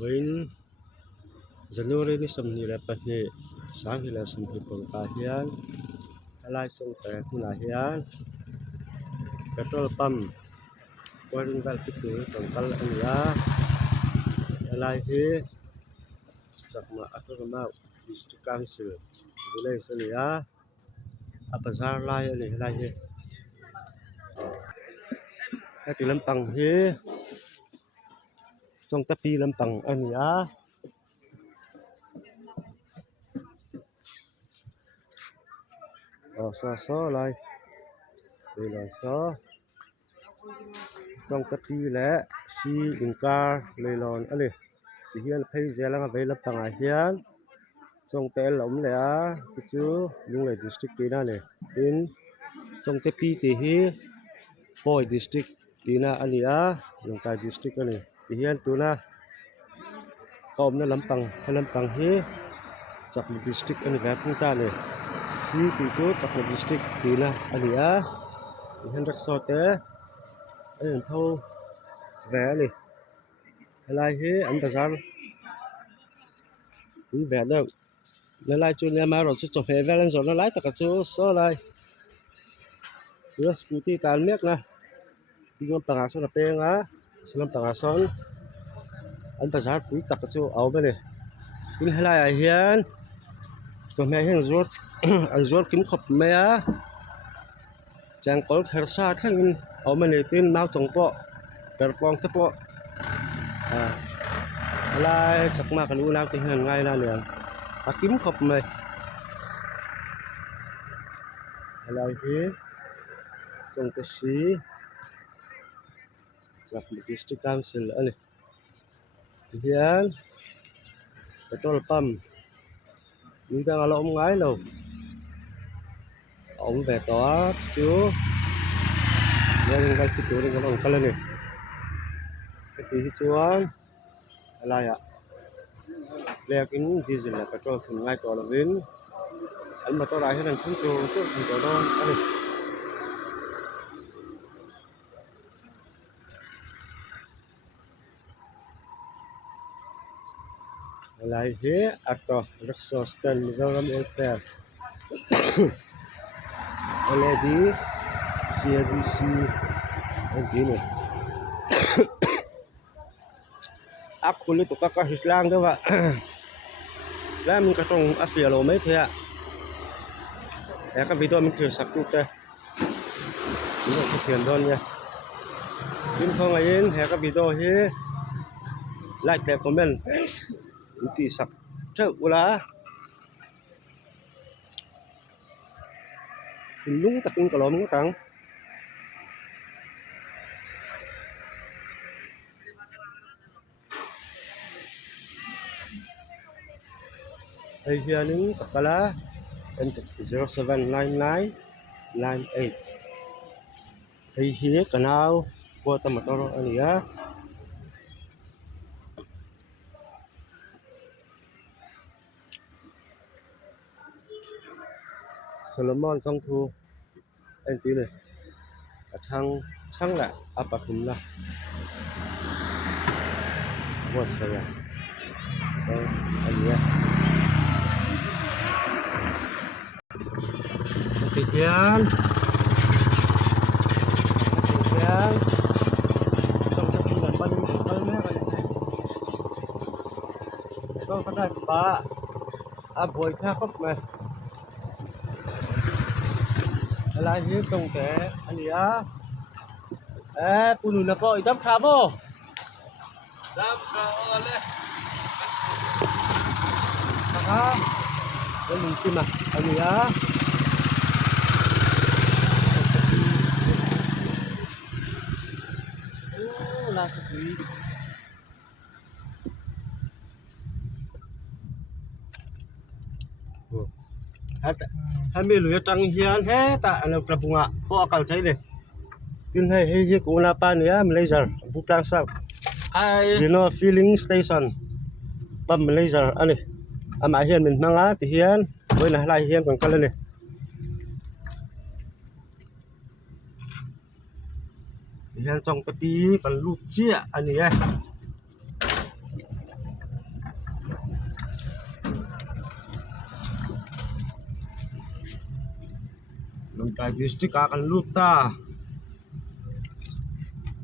Win January ni som ni la pa ni sang hi la som hi pong ka hian alai chong te huna hian petrol pump pouring val ti tu tong kal ania alai hi chakma akrama district council village ania a bazar lai ani lai hi ti lampang hi chong ta pi lampang ania so lai đây là số trong cái pi lẽ si in car lấy lon ali thì hiện thấy giờ là về lập tầng hiền trong cái lồng lẽ chú dùng lại district kia này tin trong cái pi thì hi boy district kia na ali dùng cái district này thì hiện tu na công na lập tầng hi chặt district anh về chúng ta này si thì chú chặt district kia na ali hiện rất sốt thế anh thâu vẽ này lại hi anh ta ra đi vẽ được lại chú nhà mà rồi chú vẽ vẽ lên rồi nó lại tất cả chú số lại đưa scooty tan miếc nè đi ngắm tầng số là beng làm tầng số anh ta ra quý tất cả chú áo bên này cái lại hiện cho mẹ hiện rồi anh rồi kiếm khop mẹ chàng có khởi sát thằng ở bên này tin máu trồng bọ cờ quang thấp bọ lại chắc mà cái lũ nào thì hàng ngày là liền kiếm khop mày lại thế trồng cái xí chắc một district council này hiện petrol pump chúng ta là ông gái đâu ông về đó chú nên cái chú đừng có ông cái này cái gì chú anh lại lẹ cái gì gì là petrol thường ngay đó là vin anh mà tôi lại thế này không chú chú không có đâu anh lại thế atau resource dalam affair oleh di CDC begini aku lu tu kakak hislang tu pak lah mình cái trong affair lo mấy thế ạ cái video mình kêu sạc tu thế mình không tiền đâu nha nhưng không ai in cái video he like và comment ti sak trâu ula lung ta king kalom ngutang ai hianing takala and 079998 ai hi kanal ko tamatoro ania Solomon trong thu anh tí này chăng là apa khum là what say anh nhé Tikian trong cái chuyện ban đêm của tôi nhé tôi phát đại ba buổi khác không mày lại như trồng cái anh phụ nữ là có đắp khám không? Đắp khám lên. Hả? Đây mình tìm à? Anh là cái gì? Hai mươi lúa trắng hiền thế tại là tập bunga có akal thấy này tin hay cũng là pan ya Malaysia bút lang sao you know filling station pump Malaysia anh mà hiền mình mang á thì hiền với là lại hiền còn cái này hiền trong cái pi còn lụt chia anh ấy Tại district cả kan lup ta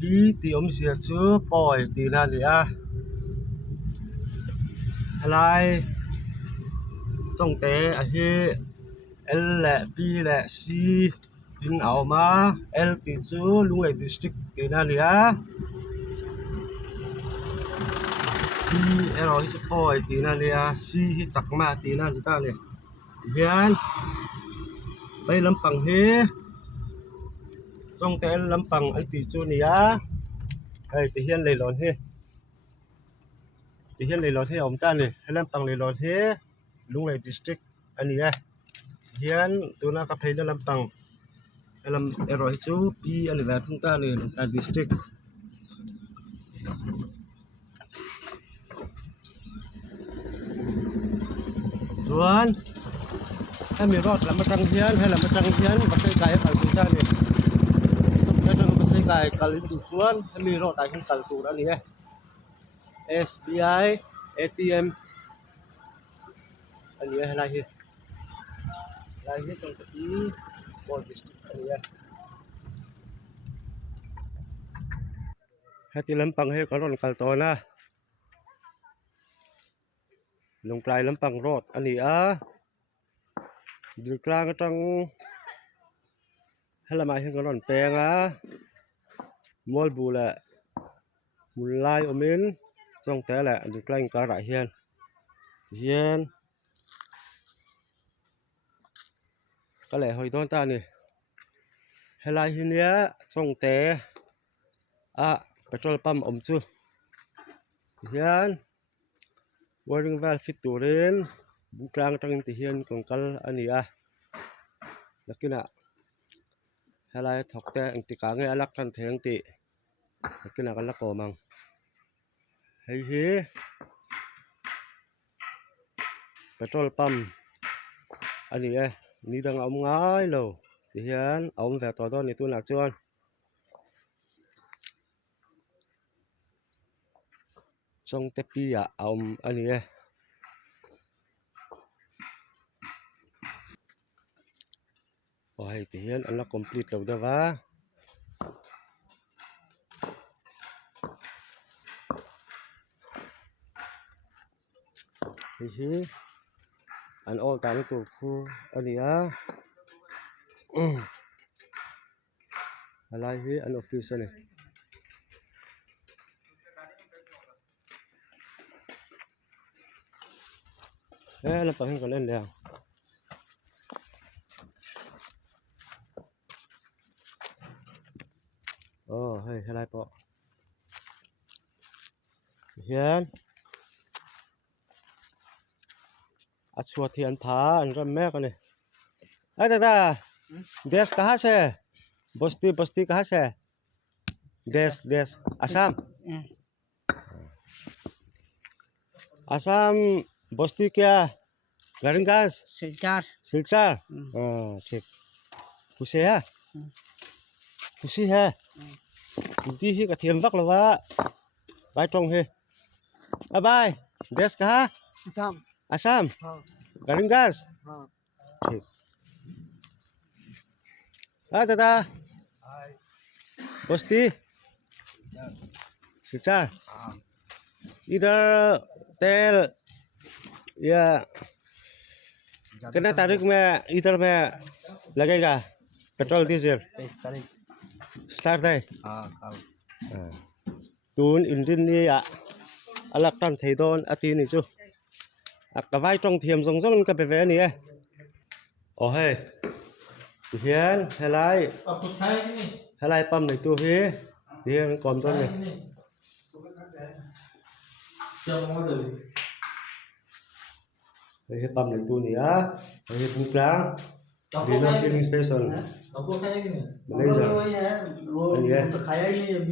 đi tiệm sia chu poi ti na ni a lai trong té a he L lệ B lệ C in ảo ma L ti chu lung lai district ti na ni a B L hi chu poi ti na ni a C hi chak ma ti na ni ta ni hian bai lampang he trong té lampang an ti chu ni a ai ti hian leilon he ti hian leilon he om ta ni lampang leilon he lung lai district ani a hian tuna ka phaina lampang lam eroi chu P ani la thung ta ni district chuanถ้ามีรถลำมาทางเฮียนให้ลำมาทางเฮียนมาใช้ไก่กันตัวนี่ต้องมาใช้ไก่กันลิ้นตัวส่วนถ้ามีรถได้ขึ้นกันตัวนี่ SBI ATM อันนี้อะไรเฮียอะไรเฮียจังหวัดนี้บอลดิสตริกอันนี้ให้ที่ลำปังให้ก็ร้อนกันตัวนะลงปลายลำปังรถอันนี้Di klang tang halamai hin kon penga mol bula mulai omin trong té la di klang ka ra hian ka le hoi don ta ni helai hin ya trong té petrol pump om chu hian wiring valve fit turin buklang tang ti hian kongkal ani lakina halai thokte angti ka nge alak kan theng ti lakina kan la ko mang hei hi petrol pump ani ni dang om ngai lo ti hian om ve to don ni tu nak chuan trong te pi om ani Ôi, thì hiện anh là complete lâu đó va. Thì anh all time to phu anh ya. Alai hi anh office này. Là phải hình còn lên đèo. Hey, helai po. Hian. Achua thian pha an ram mek ani. Ai dada. Des kaha se? Bosti kaha se? Des. Assam. Assam bosti kya? Garingas? Silchar. ठीक. Kusi ha? Kusi ha? Đi hi cả thiềm vắc là vợ vai trong hi bye des ka Assam Garingas ठीक tata Bosti Silchar इधर तेल या कितना तारीख में इधर में लगेगा petrol diesel Start đây. Tun Indian ni alak tan thei don ati ni chu. Ka vai trong thiam jong ka pe ni hey. Hian helai pam nei tu hi. Hian kon ton ni. Hi pam nei tu ni Hi buklang. Dina filling station. Malaysia. Ini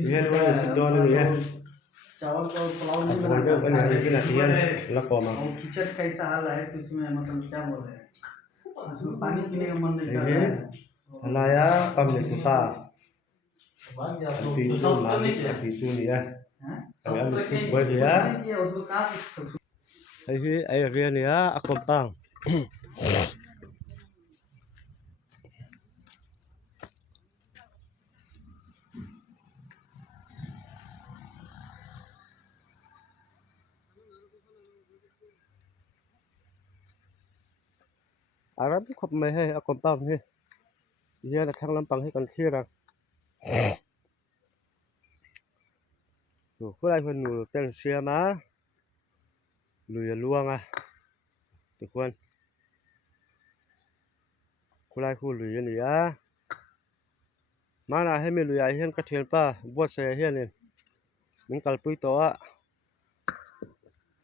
Ini kita ni चावल को पुलाव नहीं बना के बना के नतिया लको मा किचन कैसा हाल है तो इसमें मतलब क्या बोल रहे हैं पानी पीने का मन नहीं कर रहा है हलाया पम ले तुता तीसु मालिक तीसु ni kami anu boy dia उसको कहां ai area ni akompang Arab khop mai hai akom pam he dia na thang lampang he kan khira tu khulai phun nu tel sia ma lui luang a tu kwan khulai khu lui ni a mana he me lui ai hian ka thian pa bot se hian ni min kal pui to a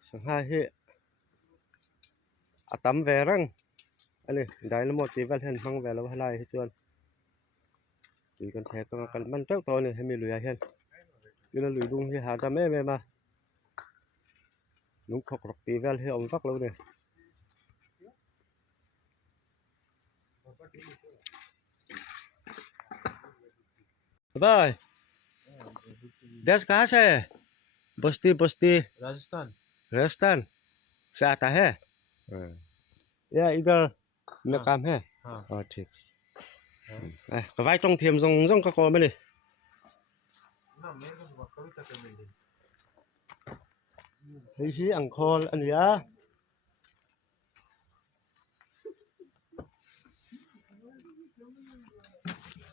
sang ha he atam ve rang ani dai lo mo ti val hen hang ve lo halai hi chuan ti kan the ka kan man tau to ni he me lui ai hian Gila lui dung hi ha ta me ma nung khok rok ti vel hi om vak lo ni bye देश कहाँ से है बस्ती राजस्थान से आता है या इधर में काम है ठीक कवाई tong thiam zong ka ko me ni hi angkhol ania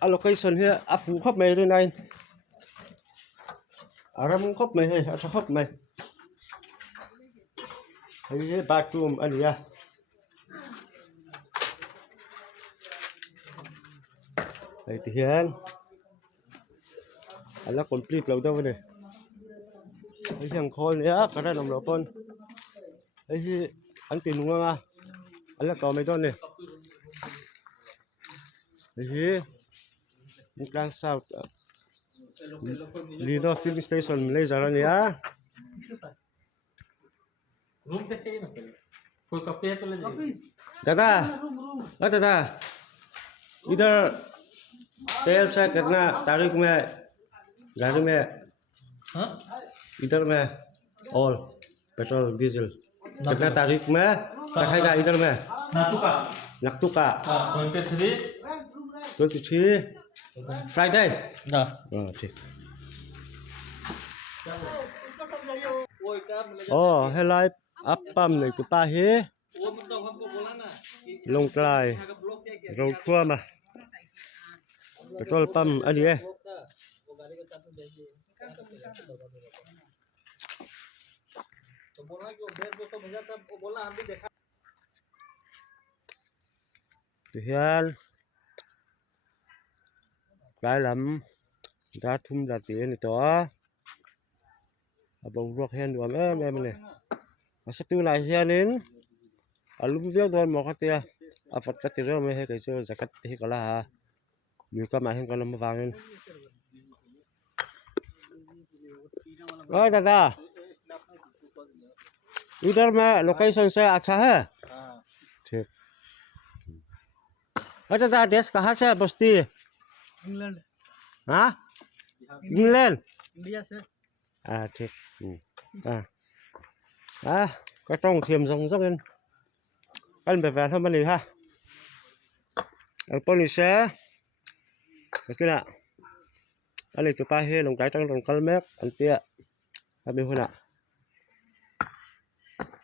allocation here afu khop mai le nai aram khop mai hai atha khop mai hi bathroom ania ai ti hian ala complete lo daw ni ai hiang khol nia ka da nom lo pon ai hi an tin nga ala ko mai don ni hi in plan south Lido filling station Malaysia ania room देखे ना पहले कोई कॉपी है तो ले जाइए दादा इधर तेल से कितना तारीख में गाड़ी में हाँ इधर में ऑयल पेट्रोल डीजल कितना तारीख में रखेगा इधर में नक्तुका हाँ 23 फ्राइडे हाँ ठीक है live up pam này của ta he वो मतलब हमको बोला ना long trai road tour mà petrol pump anh ấy वो गाड़ी के साथ में भेजिए तो बोला कि वो डेढ़ 200 भेजा था वो बोला हम भी देखा thì hiện cái lắm ra thum ra tiền này đó bông ruột hen đuổi em này sẽ tu lại hiện đến lúc trước tôi một cái tia phát cái tia rồi mới hay cái chỗ zakat thì có là ha nhiều cái mà hiện có làm vàng lên ơi दादा इधर में लोकेशन से अच्छा है ठीक दादा देश कहाँ से बस्ती इंग्लैंड हाँ इंग्लैंड इंडिया से ठीक cái trong thiềm rong rong lên ăn về thôi mà đi ha ở bên này sẽ cái nào anh này chụp hai lồng cái trong lồng cá mép anh tia anh bên nào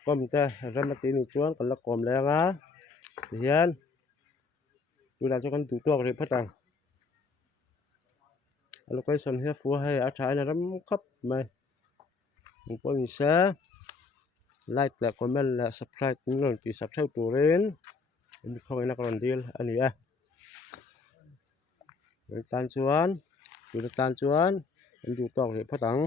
con ta ra mặt tiền xuống còn là còm leng á hiền tôi làm cho con tủ tuộc thì phát rằng allocation here phù hay ở trái là lắm khắp mày một bên sẽ like là comment là subscribe cũng là chỉ subscribe tủ đến mình không phải là còn deal anh ấy tan chuan anh tủ tuộc thì phát rằng